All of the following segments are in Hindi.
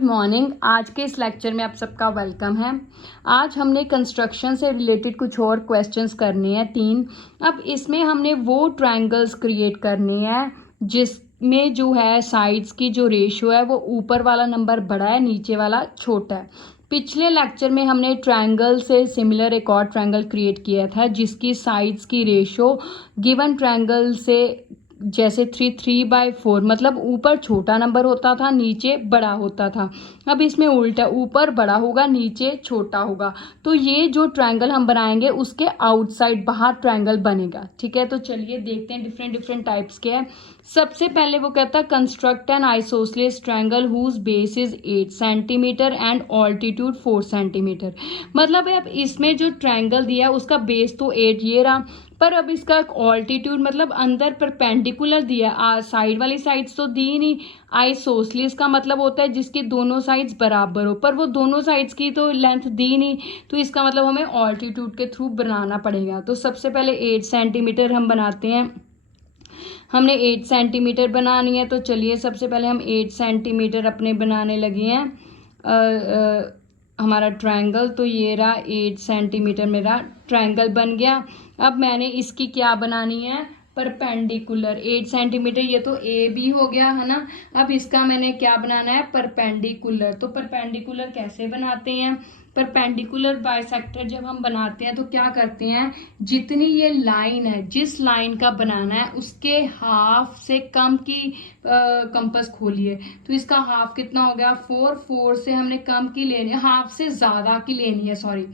Good morning. आज के इस लेक्चर में आप सबका वेलकम है। आज हमने कंस्ट्रक्शन से रिलेटेड कुछ और क्वेश्चंस करने हैं 3। अब इसमें हमने वो ट्रायंगल्स क्रिएट करने हैं जिसमें जो है साइड्स की जो रेशियो है वो ऊपर वाला नंबर बड़ा है, नीचे वाला छोटा है। पिछले लेक्चर में हमने ट्रायंगल से सिमिलर एक और ट्रायंगल क्रिएट किया था जिसकी साइड्स की रेशियो गिवन ट्रायंगल से जैसे 3/4 मतलब ऊपर छोटा नंबर होता था, नीचे बड़ा होता था। अब इसमें उल्टा, ऊपर बड़ा होगा, नीचे छोटा होगा। तो ये जो ट्रायंगल हम बनाएंगे उसके आउटसाइड बाहर ट्रायंगल बनेगा। ठीक है, तो चलिए देखते हैं डिफरेंट टाइप्स के हैं। सबसे पहले वो कहता है construct an isosceles triangle whose base is 8 centimetre and altitude 4 centimetre. मतलब है अब इसमें जो ट्रायंगल दिया है उसका बेस तो 8 ये रहा, पर अब इसका ऑल्टीट्यूड मतलब अंदर परपेंडिकुलर दिया, साइड वाली साइड्स तो दी नहीं। आइसोसेलेस का मतलब होता है जिसकी दोनों साइड्स बराबर हो, पर वो दोनों साइड्स की तो लेंथ दी नहीं, तो इसका मतलब हमें ऑल्टीट्यूड के थ्रू बनाना पड़ेगा। तो सबसे पहले 8 सेंटीमीटर हम बनाते हैं। हमने 8 सेंटीमीटर बनानी है, तो चलिए सबसे पहले हम 8 सेंटीमीटर अपने बनाने लगे हैं हमारा ट्रायंगल। तो ये रहा 8 सेंटीमीटर मेरा ट्रायंगल बन गया। अब मैंने इसकी क्या बनानी है, परपेंडिकुलर। 8 सेंटीमीटर ये तो ए बी हो गया है ना। अब इसका मैंने क्या बनाना है, परपेंडिकुलर। तो परपेंडिकुलर कैसे बनाते हैं, परपेंडिकुलर बाइसेक्टर जब हम बनाते हैं तो क्या करते हैं, जितनी ये लाइन है, जिस लाइन का बनाना है उसके हाफ से कम की कंपास खोलिए। तो इसका हाफ कितना हो गया, 4 से हमने कम की लेनी है, हाफ से ज्यादा की लेनी है, सॉरी।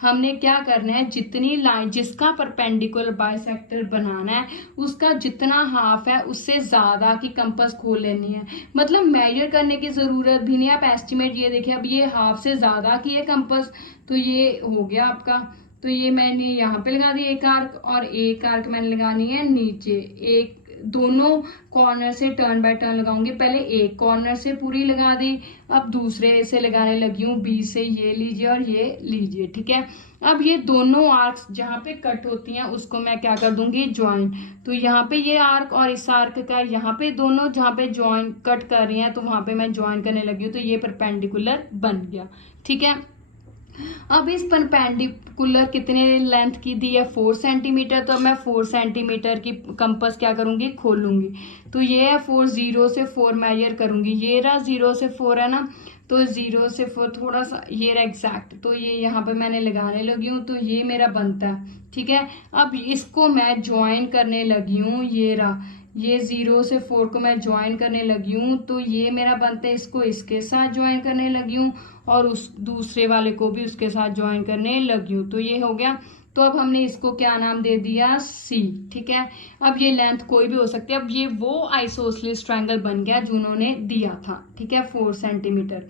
हमने क्या करना है, जितनी लाइन जिसका परपेंडिकुलर बाइसेक्टर बनाना है उसका जितना हाफ है उससे ज्यादा की कंपास खोल लेनी है। मतलब मेजर करने की जरूरत भी नहीं, आप एस्टिमेट ये देखिए, अब ये हाफ से ज्यादा की है कंपास, तो ये हो गया आपका। तो ये मैंने यहाँ पे लगा दी एक आर्क, और एक आर्क मैंने लगानी है नीचे। एक दोनों कॉर्नर से टर्न बाय टर्न लगाऊंगी। पहले एक कॉर्नर से पूरी लगा दी, अब दूसरे से लगाने लगी हूँ, बी से ये लीजिए और ये लीजिए। ठीक है, अब ये दोनों आर्क्स जहाँ पे कट होती हैं उसको मैं क्या कर दूंगी, ज्वाइन। तो यहाँ पे ये आर्क और इस आर्क का यहाँ पे दोनों जहाँ पे ज्वाइन कट कर रही हैं तो वहां पे मैं ज्वाइन करने लगी हूँ, तो ये परपेंडिकुलर बन गया। ठीक है, अब इस परपेंडिकुलर कितने लेंथ की दी है, 4 सेंटीमीटर। तो मैं 4 सेंटीमीटर की कंपास क्या करूंगी, खोलूंगी। तो ये है 4, 0 से 4 मेजर करूंगी। ये रहा 0 से 4 है ना, तो 0 से 4 थोड़ा सा ये रहा एग्जैक्ट, तो ये यहाँ पे मैंने लगाने लगी हूँ, तो ये मेरा बनता है। ठीक है, अब इसको मैं ज्वाइन करने लगी हूँ, ये रहा, ये 0 से 4 को मैं ज्वाइन करने लगी हूँ, तो ये मेरा बनता है, इसको इसके साथ ज्वाइन करने लगी हूँ और उस दूसरे वाले को भी उसके साथ ज्वाइन करने लगी हूँ, तो ये हो गया। तो अब हमने इसको क्या नाम दे दिया, सी। ठीक है, अब ये लेंथ कोई भी हो सकती है। अब ये वो आइसोसेलेस ट्रायंगल बन गया जो उन्होंने दिया था। ठीक है, 4 सेंटीमीटर।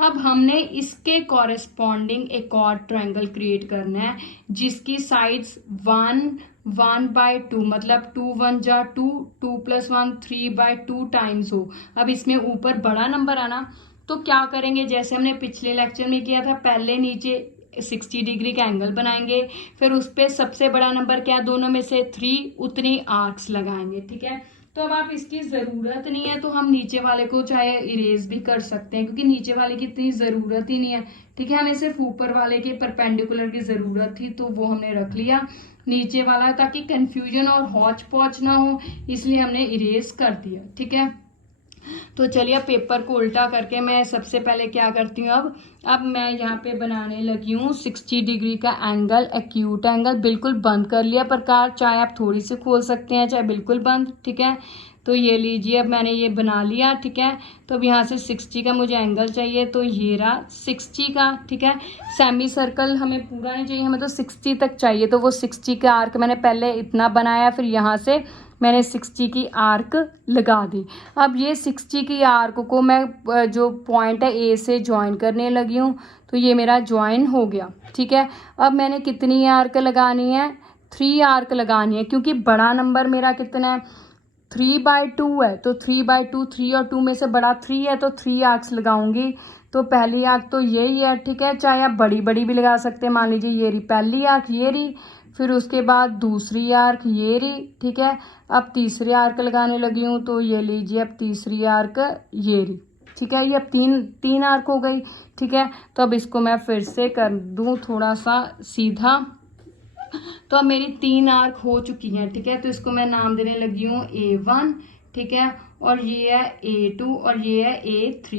अब हमने इसके कॉरेस्पॉन्डिंग एक और ट्रायंगल क्रिएट करना है जिसकी साइड्स 1/2 मतलब 2 1 जा 2, 2 + 1 3/2 टाइम्स हो। अब इसमें ऊपर बड़ा नंबर आना, तो क्या करेंगे, जैसे हमने पिछले लेक्चर में किया था, पहले नीचे 60 डिग्री का एंगल बनाएंगे, फिर उस पे सबसे बड़ा नंबर क्या, दोनों में से 3, उतनी आर्क्स लगाएंगे। ठीक है, तो अब आप इसकी जरूरत नहीं है तो हम नीचे वाले को चाहे इरेज भी कर सकते हैं, क्योंकि नीचे वाले की इतनी जरूरत ही नहीं है। ठीक है, हमें सिर्फ ऊपर वाले के परपेंडिकुलर की जरूरत थी तो वो हमने रख लिया, नीचे वाला ताकि कंफ्यूजन और हौच पौच ना हो इसलिए हमने इरेज कर दिया। ठीक है, तो चलिए पेपर को उल्टा करके मैं सबसे पहले क्या करती हूँ, अब मैं यहाँ पे बनाने लगी हूँ 60 डिग्री का एंगल, एक्यूट एंगल। बिल्कुल बंद कर लिया प्रकार, चाहे आप थोड़ी सी खोल सकते हैं चाहे बिल्कुल बंद। ठीक है, तो ये लीजिए, अब मैंने ये बना लिया। ठीक है, तो अब यहाँ से 60 का मुझे एंगल चाहिए, तो ये रहा 60 का। ठीक है, सेमी सर्कल हमें पूरा नहीं चाहिए, हमें तो 60 तक चाहिए, तो वो 60 का आर्क मैंने पहले इतना बनाया, फिर यहाँ से मैंने 60 की आर्क लगा दी। अब ये 60 की आर्क को मैं जो पॉइंट है ए से ज्वाइन करने लगी हूँ, तो ये मेरा ज्वाइन हो गया। ठीक है, अब मैंने कितनी आर्क लगानी है, 3 आर्क लगानी है, क्योंकि बड़ा नंबर मेरा कितना है, 3/2 है, तो 3/2, 3 और 2 में से बड़ा 3 है, तो 3 आर्क्स लगाऊंगी। तो पहली आर्क तो यही है। ठीक है, चाहे आप बड़ी बड़ी भी लगा सकते हैं, मान लीजिए ये रही पहली आर्क, ये रही, फिर उसके बाद दूसरी आर्क ये रही। ठीक है, अब तीसरी आर्क लगाने लगी हूँ, तो ये लीजिए, अब तीसरी आर्क ये रही। ठीक है, ये अब तीन आर्क हो गई। ठीक है, तो अब इसको मैं फिर से कर दूं थोड़ा सा सीधा। तो अब मेरी 3 आर्क हो चुकी हैं। ठीक है, तो इसको मैं नाम देने लगी हूँ A1। ठीक है, और ये है A2 और ये है A3।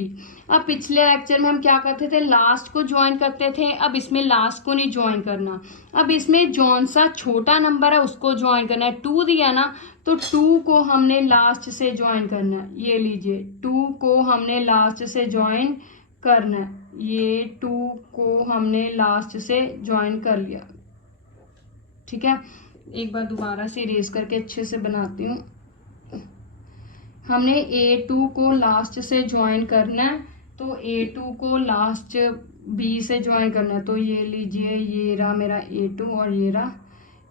अब पिछले लेक्चर में हम क्या करते थे, लास्ट को ज्वाइन करते थे। अब इसमें लास्ट को नहीं ज्वाइन करना, अब इसमें जौन सा छोटा नंबर है उसको ज्वाइन करना है। 2 दिया ना, तो 2 को हमने लास्ट से ज्वाइन करना है। ये लीजिए, 2 को हमने लास्ट से ज्वाइन करना है। ये 2 को हमने लास्ट से ज्वाइन कर लिया। ठीक है, एक बार दोबारा से इरेज करके अच्छे से बनाती हूँ। हमने A2 को लास्ट से ज्वाइन करना है, तो A2 को लास्ट B से ज्वाइन करना है। तो ये लीजिए, ये रहा मेरा A2 और ये रहा,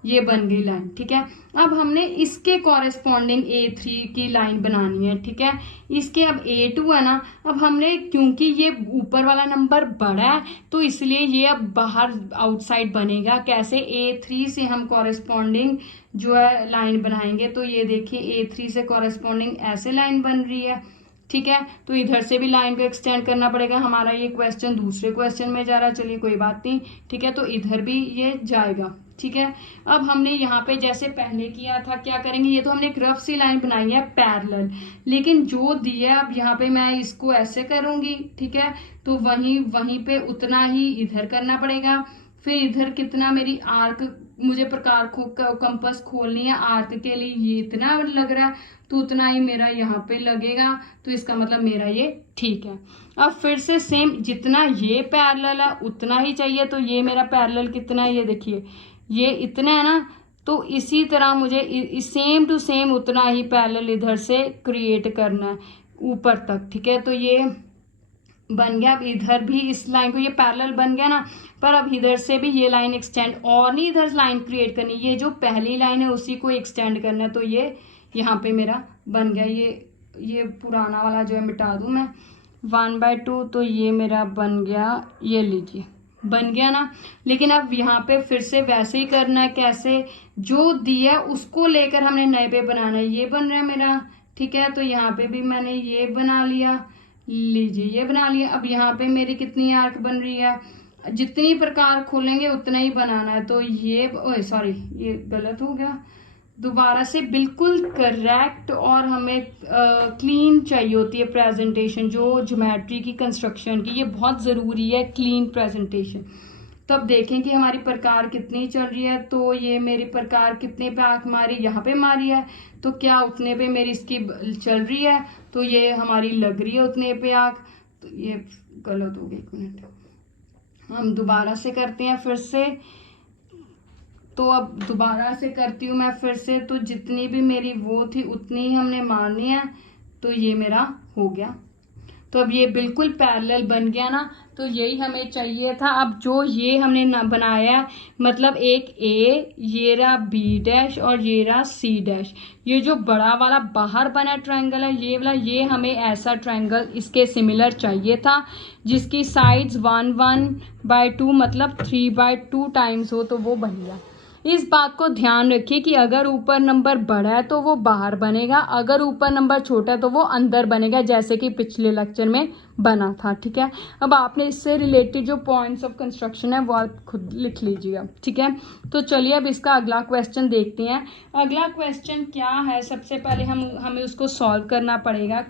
ये बन गई लाइन। ठीक है, अब हमने इसके कॉरेस्पॉन्डिंग A3 की लाइन बनानी है। ठीक है, इसके अब A2 है ना, अब हमने क्योंकि ये ऊपर वाला नंबर बड़ा है तो इसलिए ये अब बाहर आउटसाइड बनेगा। कैसे, A3 से हम कॉरेस्पॉन्डिंग जो है लाइन बनाएंगे। तो ये देखिए, A3 से कॉरेस्पॉन्डिंग ऐसे लाइन बन रही है। ठीक है, तो इधर से भी लाइन को एक्सटेंड करना पड़ेगा। हमारा ये क्वेश्चन दूसरे क्वेश्चन में जा रहा है, चलिए कोई बात नहीं। ठीक है, तो इधर भी ये जाएगा। ठीक है, अब हमने यहाँ पे जैसे पहले किया था क्या करेंगे, ये तो हमने एक रफ सी लाइन बनाई है पैरेलल, लेकिन जो दिया अब यहाँ पे मैं इसको ऐसे करूंगी। ठीक है, तो वहीं पे उतना ही इधर करना पड़ेगा। फिर इधर कितना मेरी आर्क, मुझे प्रकार कंपास खोलनी है आर्क के लिए, ये इतना लग रहा है तो उतना ही मेरा यहाँ पे लगेगा। तो इसका मतलब मेरा ये ठीक है। अब फिर से सेम, जितना ये पैरेलल है उतना ही चाहिए। तो ये मेरा पैरेलल कितना है, ये देखिए, ये इतना है ना, तो इसी तरह मुझे सेम टू सेम उतना ही पैरेलल इधर से क्रिएट करना है ऊपर तक। ठीक है, तो ये बन गया। अब इधर भी इस लाइन को, ये पैरेलल बन गया ना, पर अब इधर से भी ये लाइन एक्सटेंड, और नहीं इधर लाइन क्रिएट करनी, ये जो पहली लाइन है उसी को एक्सटेंड करना है। तो ये यहाँ पे मेरा बन गया। ये पुराना वाला जो है मिटा दूं मैं, 1/2। तो ये मेरा बन गया, ये लीजिए बन गया ना। लेकिन अब यहाँ पे फिर से वैसे ही करना है। कैसे, जो दिया उसको लेकर हमने नए पे बनाना है। ये बन रहा है मेरा। ठीक है, तो यहाँ पे भी मैंने ये बना लिया, लीजिए ये बना लिया। अब यहाँ पे मेरी कितनी आर्क बन रही है, जितनी प्रकार खोलेंगे उतना ही बनाना है। तो ये, ओए सॉरी, ये गलत हो गया, दोबारा से बिल्कुल करेक्ट। और हमें क्लीन चाहिए होती है प्रेजेंटेशन, जो ज्योमेट्री की कंस्ट्रक्शन की, ये बहुत ज़रूरी है क्लीन प्रेजेंटेशन। तो अब देखें कि हमारी प्रकार कितनी चल रही है। तो ये मेरी प्रकार कितने पे आंख मारी, यहाँ पे मारी है, तो क्या उतने पे मेरी इसकी चल रही है। तो ये हमारी लग रही है उतने पे आंख। तो ये गलत हो गई, 1 मिनट, हम दोबारा से करते हैं फिर से। तो अब दोबारा से करती हूँ मैं फिर से। तो जितनी भी मेरी वो थी उतनी ही हमने मारनी है। तो ये मेरा हो गया। तो अब ये बिल्कुल पैरेलल बन गया ना, तो यही हमें चाहिए था। अब जो ये हमने बनाया, मतलब एक A, ये रहा B' और ये रहा C'। ये जो बड़ा वाला बाहर बना ट्रायंगल है, ये वाला, ये हमें ऐसा ट्रायंगल इसके सिमिलर चाहिए था, जिसकी साइड्स 1/2 मतलब 3/2 टाइम्स हो, तो वो बन गया। इस बात को ध्यान रखिए कि अगर ऊपर नंबर बड़ा है तो वो बाहर बनेगा, अगर ऊपर नंबर छोटा है तो वो अंदर बनेगा, जैसे कि पिछले लेक्चर में बना था। ठीक है, अब आपने इससे रिलेटेड जो पॉइंट्स ऑफ कंस्ट्रक्शन है वो आप खुद लिख लीजिएगा। ठीक है, तो चलिए अब इसका अगला क्वेश्चन देखते हैं। अगला क्वेश्चन क्या है, सबसे पहले हमें उसको सॉल्व करना पड़ेगा।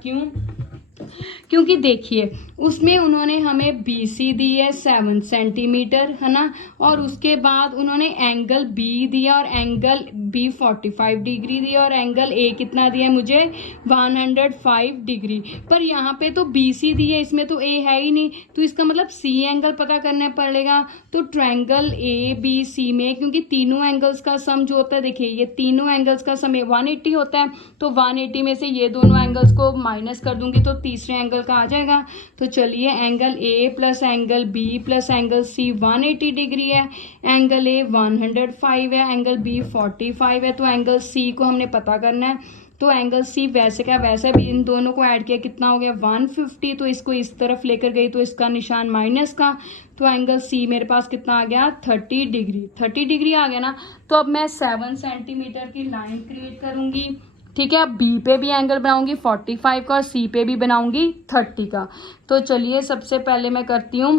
क्योंकि देखिए, उसमें उन्होंने हमें BC दी है 7 सेंटीमीटर, है ना, और उसके बाद उन्होंने एंगल B दिया और एंगल B 45 डिग्री दिया, और एंगल A कितना दिया है मुझे, 105 डिग्री। पर यहाँ पे तो BC दी है, इसमें तो A है ही नहीं, तो इसका मतलब C एंगल पता करना पड़ेगा। तो ट्रायंगल ABC में, क्योंकि तीनों एंगल्स का सम जो होता है, देखिए ये तीनों एंगल्स का सम 180 होता है, तो 180 में से ये दोनों एंगल्स को माइनस कर दूंगी तो तीसरे एंगल का आ जाएगा। तो चलिए, angle A plus angle B plus angle C 180 degree है, एंगल A 105 है, एंगल B 45 है, तो एंगल C को हमने पता करना है। तो एंगल C वैसे का वैसे भी इन दोनों को ऐड किया, कितना हो गया 150। तो इसको इस तरफ लेकर गई तो इसका निशान माइनस का, तो एंगल C मेरे पास कितना आ गया 30 डिग्री। 30 डिग्री आ गया ना। तो अब मैं 7 सेंटीमीटर की लाइन क्रिएट करूंगी। ठीक है। अब बी पे भी एंगल बनाऊंगी 45 का और सी पे भी बनाऊंगी 30 का। तो चलिए सबसे पहले मैं करती हूँ।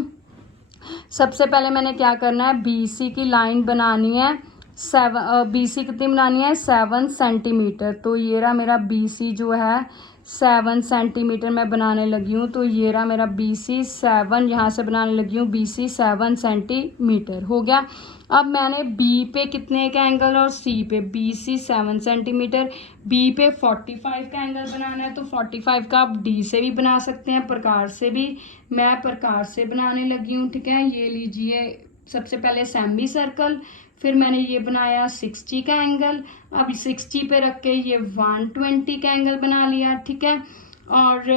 सबसे पहले मैंने क्या करना है, बी सी की लाइन बनानी है 7, बी सी कितनी बनानी है 7 सेंटीमीटर। तो ये रहा मेरा बी सी जो है 7 सेंटीमीटर मैं बनाने लगी हूँ। तो ये रहा मेरा बी सी 7, यहाँ से बनाने लगी हूँ बी सी 7 सेंटीमीटर हो गया। अब मैंने बी पे कितने का एंगल और सी पे, बी सी 7 सेंटीमीटर, बी पे 45 का एंगल बनाना है। तो 45 का आप डी से भी बना सकते हैं, प्रकार से भी, मैं प्रकार से बनाने लगी हूँ। ठीक है, ये लीजिए सबसे पहले सेमी सर्कल, फिर मैंने ये बनाया 60 का एंगल। अब 60 पे रख के ये 120 का एंगल बना लिया। ठीक है, और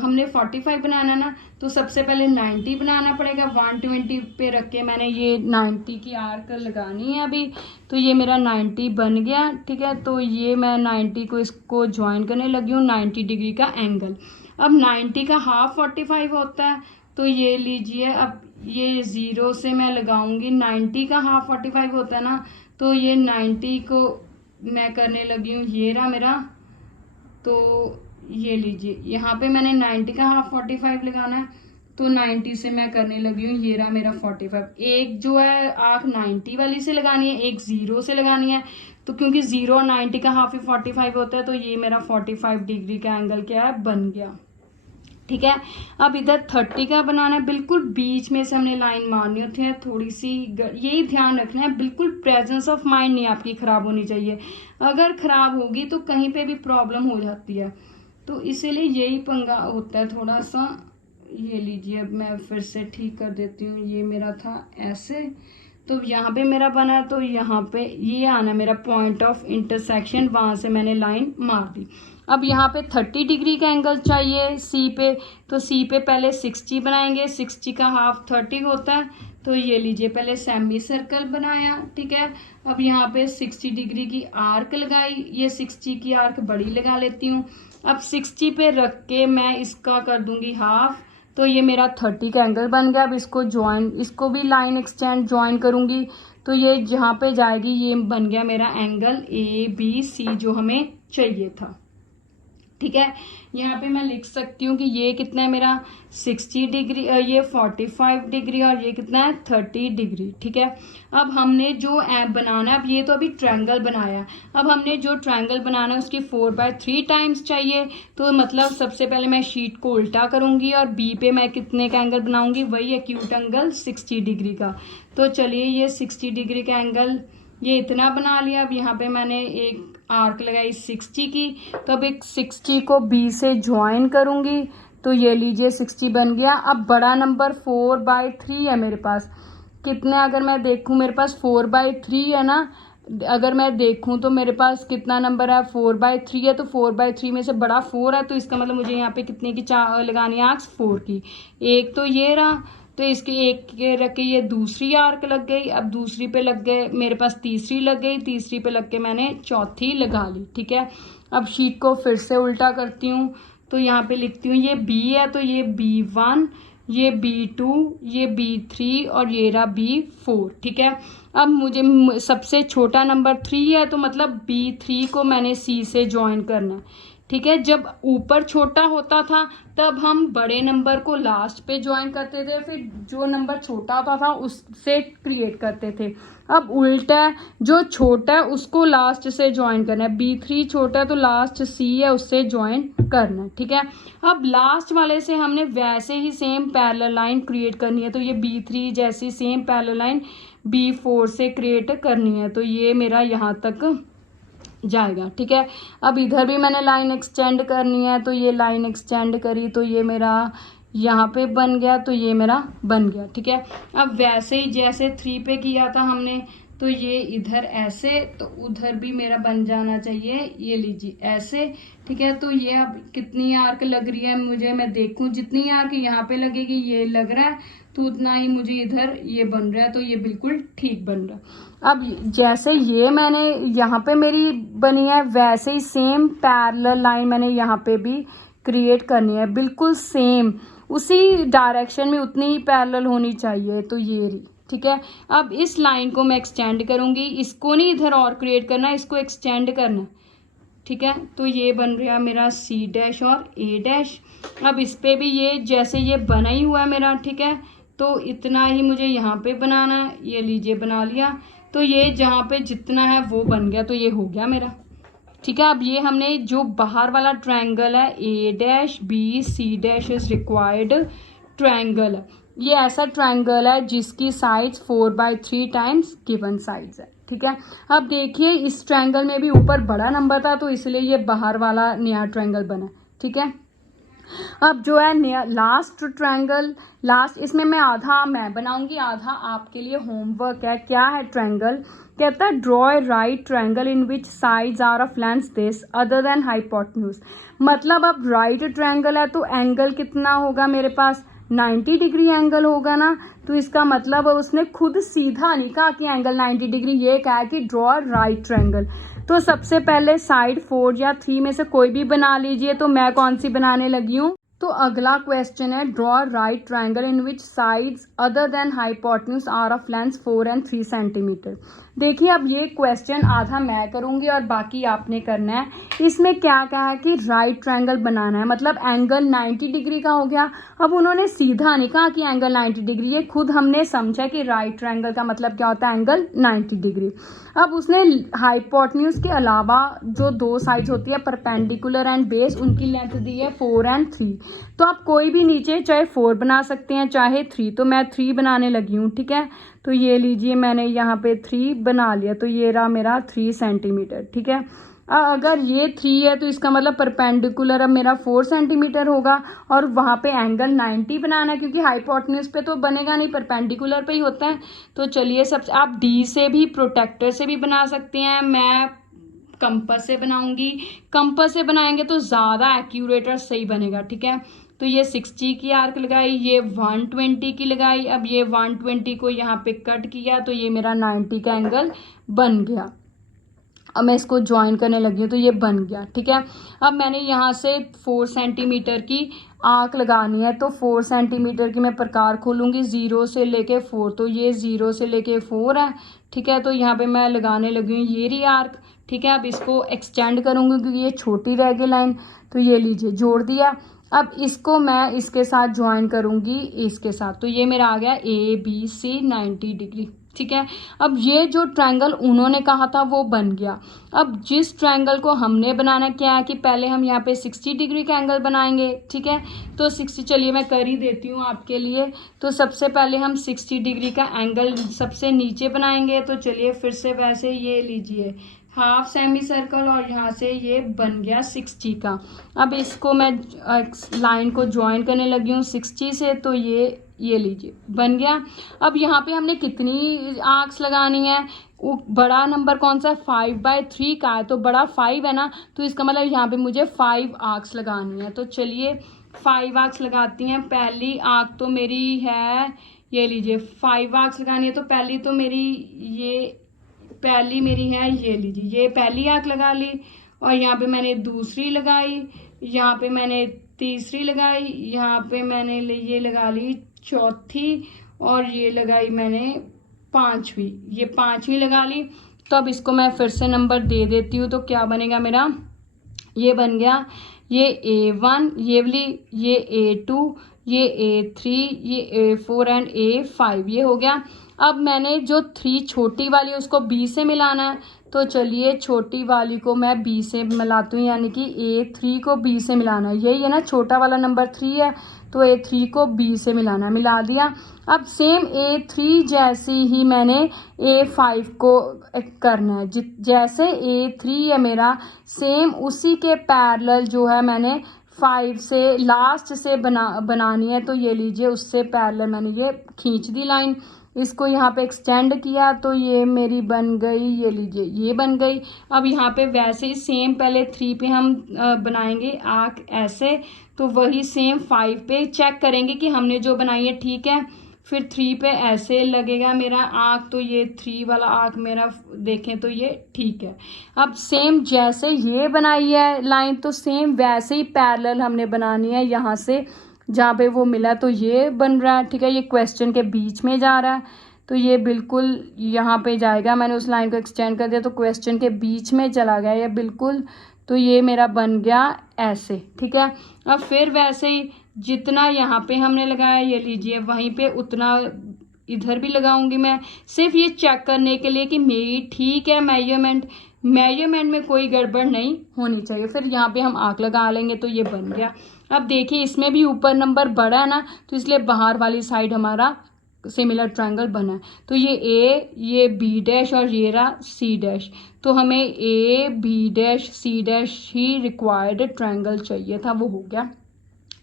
हमने 45 बनाना ना, तो सबसे पहले 90 बनाना पड़ेगा। 120 पे रख के मैंने ये 90 की आर्क लगानी है अभी। तो ये मेरा 90 बन गया। ठीक है, तो ये मैं 90 को इसको ज्वाइन करने लगी हूँ 90 डिग्री का एंगल। अब 90 का हाफ 45 होता है। तो ये लीजिए, अब ये 0 से मैं लगाऊंगी, 90 का हाफ 45 होता है ना, तो ये 90 को मैं करने लगी हूँ, ये रहा मेरा। तो ये लीजिए, यहाँ पे मैंने 90 का हाफ 45 लगाना है। तो 90 से मैं करने लगी हूँ, ये रहा मेरा 45। एक जो है आंख 90 वाली से लगानी है, एक 0 से लगानी है। तो क्योंकि 0 और 90 का हाफ ही 45 होता है, तो ये मेरा 45 डिग्री का एंगल क्या है, बन गया। ठीक है, अब इधर 30 का बनाना है, बिल्कुल बीच में से हमने लाइन मारनी होती है थोड़ी सी। यही ध्यान रखना है, बिल्कुल प्रेजेंस ऑफ माइंड नहीं आपकी खराब होनी चाहिए। अगर खराब होगी तो कहीं पे भी प्रॉब्लम हो जाती है, तो इसीलिए यही पंगा होता है थोड़ा सा। ये लीजिए, अब मैं फिर से ठीक कर देती हूँ। ये मेरा था ऐसे, तो यहाँ पे मेरा बना, तो यहाँ पे ये आना मेरा पॉइंट ऑफ इंटरसेक्शन, वहां से मैंने लाइन मार दी। अब यहाँ पे 30 डिग्री का एंगल चाहिए सी पे। तो सी पे पहले 60 बनाएंगे, 60 का हाफ 30 होता है। तो ये लीजिए, पहले सेमी सर्कल बनाया। ठीक है, अब यहाँ पे 60 डिग्री की आर्क लगाई, ये 60 की आर्क बड़ी लगा लेती हूँ। अब 60 पे रख के मैं इसका कर दूंगी हाफ। तो ये मेरा 30 का एंगल बन गया। अब इसको ज्वाइन, इसको भी लाइन एक्सटेंड ज्वाइन करूंगी। तो ये जहाँ पे जाएगी ये बन गया मेरा एंगल ABC जो हमें चाहिए था। ठीक है, यहाँ पे मैं लिख सकती हूँ कि ये कितना है मेरा 60 डिग्री, ये 45 डिग्री, और ये कितना है 30 डिग्री। ठीक है, अब हमने जो बनाना है, अब ये तो अभी ट्रायंगल बनाया, अब हमने जो ट्रायंगल बनाना है उसकी 4/3 टाइम्स चाहिए। तो मतलब सबसे पहले मैं शीट को उल्टा करूंगी और बी पे मैं कितने का एंगल बनाऊंगी, वही एक्यूट एंगल 60 डिग्री का। तो चलिए, ये 60 डिग्री का एंगल ये इतना बना लिया। अब यहाँ पे मैंने एक आर्क लगाई 60 की। तो अब एक 60 को बी से ज्वाइन करूंगी। तो ये लीजिए 60 बन गया। अब बड़ा नंबर 4/3 है मेरे पास। कितना, अगर मैं देखूं मेरे पास 4/3 है ना, अगर मैं देखूं तो मेरे पास कितना नंबर है 4/3 है। तो 4/3 में से बड़ा 4 है, तो इसका मतलब मुझे यहाँ पे कितने की लगानी है आर्क्स, 4 की। एक तो ये रहा, तो इसके एक के रख के ये दूसरी आर्क लग गई। अब दूसरी पे लग गए मेरे पास, तीसरी लग गई, तीसरी पे लग के मैंने चौथी लगा ली। ठीक है, अब शीट को फिर से उल्टा करती हूँ। तो यहाँ पे लिखती हूँ ये B है, तो ये B1, ये B2, ये B3 और ये रहा B4। ठीक है, अब मुझे सबसे छोटा नंबर 3 है, तो मतलब B3 को मैंने C से ज्वाइन करना है। ठीक है, जब ऊपर छोटा होता था तब हम बड़े नंबर को लास्ट पे ज्वाइन करते थे, फिर जो नंबर छोटा होता था उससे क्रिएट करते थे। अब उल्टा है, जो छोटा है उसको लास्ट से ज्वाइन करना है। B3 छोटा है तो लास्ट C है, उससे ज्वाइन करना है। ठीक है, अब लास्ट वाले से हमने वैसे ही सेम पैरेलल लाइन क्रिएट करनी है। तो ये B3 जैसी सेम पैरेलल लाइन B4 से क्रिएट करनी है। तो ये मेरा यहाँ तक जाएगा। ठीक है, अब इधर भी मैंने लाइन एक्सटेंड करनी है। तो ये लाइन एक्सटेंड करी, तो ये मेरा यहाँ पे बन गया, तो ये मेरा बन गया। ठीक है, अब वैसे ही जैसे 3 पे किया था हमने, तो ये इधर ऐसे, तो उधर भी मेरा बन जाना चाहिए। ये लीजिए ऐसे। ठीक है, तो ये अब कितनी आर्क लग रही है मुझे, मैं देखूं जितनी आर्क यहाँ पे लगेगी, ये लग रहा है, तो उतना ही मुझे इधर ये बन रहा है। तो ये बिल्कुल ठीक बन रहा है। अब जैसे ये मैंने यहाँ पे मेरी बनी है, वैसे ही सेम पैरेलल लाइन मैंने यहाँ पे भी क्रिएट करनी है, बिल्कुल सेम उसी डायरेक्शन में उतनी ही पैरेलल होनी चाहिए। तो ये रही। ठीक है, अब इस लाइन को मैं एक्सटेंड करूंगी, इसको नहीं इधर और क्रिएट करना, इसको एक्सटेंड करना। ठीक है। तो ये बन रहा मेरा सी डैश और ए डैश। अब इस पे भी ये जैसे ये बना ही हुआ है मेरा, ठीक है, तो इतना ही मुझे यहाँ पे बनाना है। ये लीजिए बना लिया, तो ये जहाँ पे जितना है वो बन गया, तो ये हो गया मेरा, ठीक है। अब ये हमने जो बाहर वाला ट्रायंगल है A dash B C dash is required triangle, ये ऐसा ट्रायंगल है जिसकी साइड्स 4/3 टाइम्स गिवन साइड्स है, ठीक है। अब देखिए इस ट्रायंगल में भी ऊपर बड़ा नंबर था, तो इसलिए ये बाहर वाला नया ट्रायंगल बना, ठीक है। अब जो है नया लास्ट ट्रायंगल, लास्ट इसमें मैं आधा मैं बनाऊंगी, आधा आपके लिए होमवर्क है। क्या है ट्रायंगल, कहता है draw a right triangle in which sides are of length this other than hypotenuse. मतलब अब राइट ट्रायंगल है तो एंगल कितना होगा मेरे पास, 90 डिग्री एंगल होगा ना। तो इसका मतलब उसने खुद सीधा नहीं कहा कि एंगल 90 डिग्री, ये कहा कि ड्रॉ राइट ट्रायंगल। तो सबसे पहले साइड 4 या 3 में से कोई भी बना लीजिए। तो मैं कौन सी बनाने लगी हूँ, तो अगला क्वेश्चन है draw right triangle in which sides other than hypotenuse are of length 4 and 3 centimetre. देखिए अब ये क्वेश्चन आधा मैं करूंगी और बाकी आपने करना है। इसमें क्या कहा है कि राइट ट्रायंगल बनाना है, मतलब एंगल 90 डिग्री का हो गया। अब उन्होंने सीधा नहीं कहा कि एंगल 90 डिग्री, ये खुद हमने समझा कि राइट ट्रायंगल का मतलब क्या होता है, एंगल 90 डिग्री। अब उसने हाइपोटेन्यूज के अलावा जो दो साइड्स होती है परपेंडिकुलर एंड बेस, उनकी लेंथ दी है 4 and 3। तो आप कोई भी नीचे चाहे 4 बना सकते हैं चाहे 3, तो मैं 3 बनाने लगी हूँ, ठीक है। तो ये लीजिए मैंने यहाँ पे 3 बना लिया, तो ये रहा मेरा 3 सेंटीमीटर, ठीक है। अगर ये 3 है तो इसका मतलब परपेंडिकुलर अब मेरा 4 सेंटीमीटर होगा, और वहाँ पे एंगल 90 बनाना है, क्योंकि हाइपोटेन्यूज पे तो बनेगा नहीं, परपेंडिकुलर पे ही होता है। तो चलिए सबसे आप डी से भी प्रोटेक्टर से भी बना सकते हैं, मैं कंपास से बनाऊंगी। कंपास से बनाएंगे तो ज़्यादा एक्यूरेट और सही बनेगा, ठीक है। तो ये 60 की आर्क लगाई, ये 120 की लगाई। अब ये 120 को यहाँ पे कट किया, तो ये मेरा 90 का एंगल बन गया। अब मैं इसको ज्वाइन करने लगी हूँ, तो ये बन गया, ठीक है। अब मैंने यहाँ से 4 सेंटीमीटर की आर्क लगानी है, तो 4 सेंटीमीटर की मैं प्रकार खोलूँगी 0 से लेके 4, तो ये 0 से लेके 4 है, ठीक है। तो यहाँ पे मैं लगाने लगी हूँ ये रही आर्क, ठीक है। अब इसको एक्सटेंड करूँगी क्योंकि ये छोटी रह गई लाइन, तो ये लीजिए जोड़ दिया। अब इसको मैं इसके साथ ज्वाइन करूँगी इसके साथ, तो ये मेरा आ गया ABC 90 डिग्री, ठीक है। अब ये जो ट्रायंगल उन्होंने कहा था वो बन गया। अब जिस ट्रायंगल को हमने बनाना क्या है कि पहले हम यहाँ पे 60 डिग्री का एंगल बनाएंगे, ठीक है। तो 60, चलिए मैं कर ही देती हूँ आपके लिए। तो सबसे पहले हम 60 डिग्री का एंगल सबसे नीचे बनाएंगे। तो चलिए फिर से वैसे ये लीजिए हाफ सेमी सर्कल, और यहाँ से ये बन गया 60 का। अब इसको मैं लाइन को ज्वाइन करने लगी हूँ 60 से, तो ये लीजिए बन गया। अब यहाँ पे हमने कितनी आर्क्स लगानी है, बड़ा नंबर कौन सा 5/3 का है, तो बड़ा 5 है ना, तो इसका मतलब यहाँ पे मुझे 5 आर्क्स लगानी है। तो चलिए 5 आर्क्स लगाती हैं। पहली आर्क तो मेरी है, ये लीजिए 5 आर्क्स लगानी है। तो पहली तो पहली मेरी है, ये लीजिए ये पहली आर्क लगा ली, और यहाँ पे मैंने दूसरी लगाई, यहाँ पे मैंने तीसरी लगाई, यहाँ पे मैंने ये लगा ली चौथी, और ये लगाई मैंने पांचवी, ये पांचवी लगा ली। तो अब इसको मैं फिर से नंबर दे देती हूँ, तो क्या बनेगा मेरा, ये बन गया ये A1, ये वाली ये A2, ये A3, ये A4 एंड A5, ये हो गया। अब मैंने जो 3 छोटी वाली उसको B से मिलाना है, तो चलिए छोटी वाली को मैं B से मिलाती हूँ, यानी कि A3 को B से मिलाना है। यही है ना, छोटा वाला नंबर 3 है, तो A3 को B से मिलाना है, मिला दिया। अब सेम A3 जैसी ही मैंने A5 को करना है, जैसे A3 है मेरा सेम उसी के पैरेलल जो है मैंने 5 से लास्ट से बनानी है। तो ये लीजिए उससे पैरेलल मैंने ये खींच दी लाइन, इसको यहाँ पे एक्सटेंड किया, तो ये मेरी बन गई, ये लीजिए ये बन गई। अब यहाँ पे वैसे ही सेम पहले 3 पे हम बनाएंगे आर्क ऐसे, तो वही सेम 5 पे चेक करेंगे कि हमने जो बनाई है ठीक है। फिर 3 पे ऐसे लगेगा मेरा आर्क, तो ये 3 वाला आर्क मेरा देखें तो ये ठीक है। अब सेम जैसे ये बनाई है लाइन, तो सेम वैसे ही पैरेलल हमने बनानी है यहाँ से जहाँ पे वो मिला, तो ये बन रहा है, ठीक है। ये क्वेश्चन के बीच में जा रहा है, तो ये बिल्कुल यहाँ पे जाएगा। मैंने उस लाइन को एक्सटेंड कर दिया तो क्वेश्चन के बीच में चला गया ये बिल्कुल। तो ये मेरा बन गया ऐसे, ठीक है। अब फिर वैसे ही जितना यहाँ पे हमने लगाया, ये लीजिए वहीं पे उतना इधर भी लगाऊंगी मैं, सिर्फ ये चेक करने के लिए कि मेरी ठीक है मेजरमेंट में कोई गड़बड़ नहीं होनी चाहिए। फिर यहाँ पे हम आर्क लगा लेंगे तो ये बन गया। अब देखिए इसमें भी ऊपर नंबर बड़ा है ना, तो इसलिए बाहर वाली साइड हमारा सिमिलर ट्रायंगल बना है। तो ये ए, ये बी डैश और ये रहा सी डैश, तो हमें A B dash C dash ही रिक्वायर्ड ट्रायंगल चाहिए था, वो हो गया,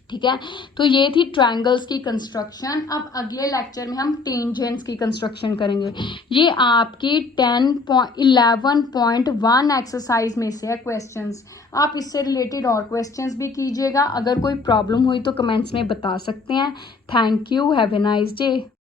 ठीक है। तो ये थी ट्रायंगल्स की कंस्ट्रक्शन। अब अगले लेक्चर में हम टेंजेंट्स की कंस्ट्रक्शन करेंगे। ये आपकी 11.1 एक्सरसाइज में से है क्वेश्चंस। आप इससे रिलेटेड और क्वेश्चंस भी कीजिएगा। अगर कोई प्रॉब्लम हुई तो कमेंट्स में बता सकते हैं। Thank you, have a nice day.